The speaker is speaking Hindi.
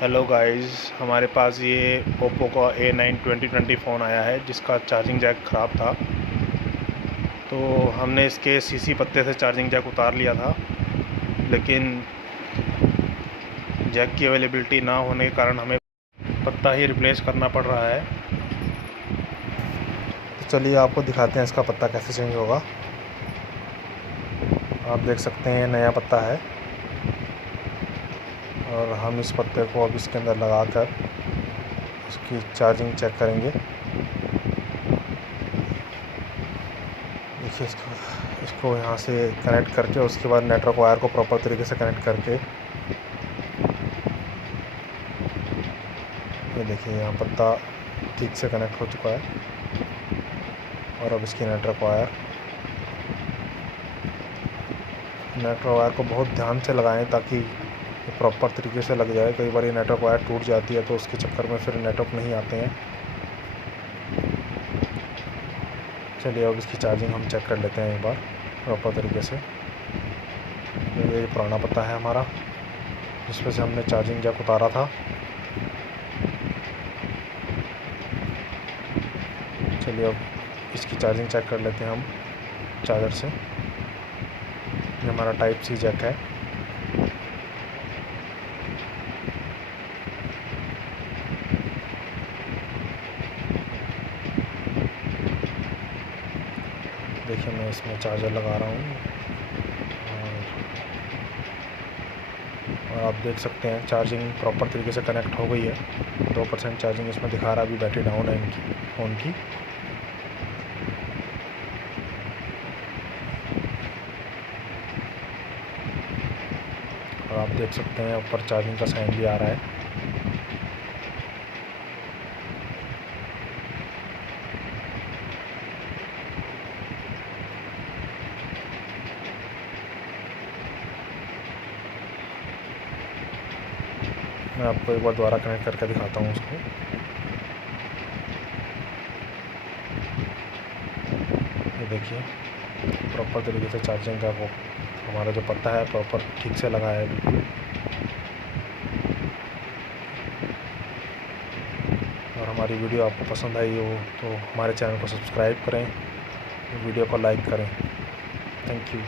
हेलो गाइस, हमारे पास ये ओप्पो का A9 2020 फ़ोन आया है जिसका चार्जिंग जैक ख़राब था। तो हमने इसके सीसी पत्ते से चार्जिंग जैक उतार लिया था, लेकिन जैक की अवेलेबिलिटी ना होने के कारण हमें पत्ता ही रिप्लेस करना पड़ रहा है। तो चलिए आपको दिखाते हैं इसका पत्ता कैसे चेंज होगा। आप देख सकते हैं नया पत्ता है और हम इस पत्ते को अब इसके अंदर लगाकर इसकी चार्जिंग चेक करेंगे। देखिए इसको यहाँ से कनेक्ट करके उसके बाद नेटवर्क वायर को प्रॉपर तरीके से कनेक्ट करके ये देखिए यहाँ पत्ता ठीक से कनेक्ट हो चुका है। और अब इसकी नेटवर्क वायर को बहुत ध्यान से लगाएं ताकि ये प्रॉपर तरीके से लग जाए। कई बार ये नेटवर्क वायर टूट जाती है तो उसके चक्कर में फिर नेटवर्क नहीं आते हैं। चलिए अब इसकी चार्जिंग हम चेक कर लेते हैं एक बार प्रॉपर तरीके से। ये पुराना पत्ता है हमारा जिसमें से हमने चार्जिंग जैक उतारा था। चलिए अब इसकी चार्जिंग चेक कर लेते हैं हम चार्जर से। ये हमारा टाइप सी जैक है। देखिए मैं इसमें चार्जर लगा रहा हूँ और आप देख सकते हैं चार्जिंग प्रॉपर तरीके से कनेक्ट हो गई है। 2% चार्जिंग इसमें दिखा रहा है, अभी बैटरी डाउन है इनकी फ़ोन की। और आप देख सकते हैं ऊपर चार्जिंग का साइन भी आ रहा है। मैं आपको एक बार दोबारा कनेक्ट करके दिखाता हूँ उसको। ये देखिए प्रॉपर तरीके से चार्जिंग का वो हमारा जो पत्ता है प्रॉपर ठीक से लगा है बिल्कुल। और हमारी वीडियो आपको पसंद आई हो तो हमारे चैनल को सब्सक्राइब करें, वीडियो को लाइक करें। Thank you.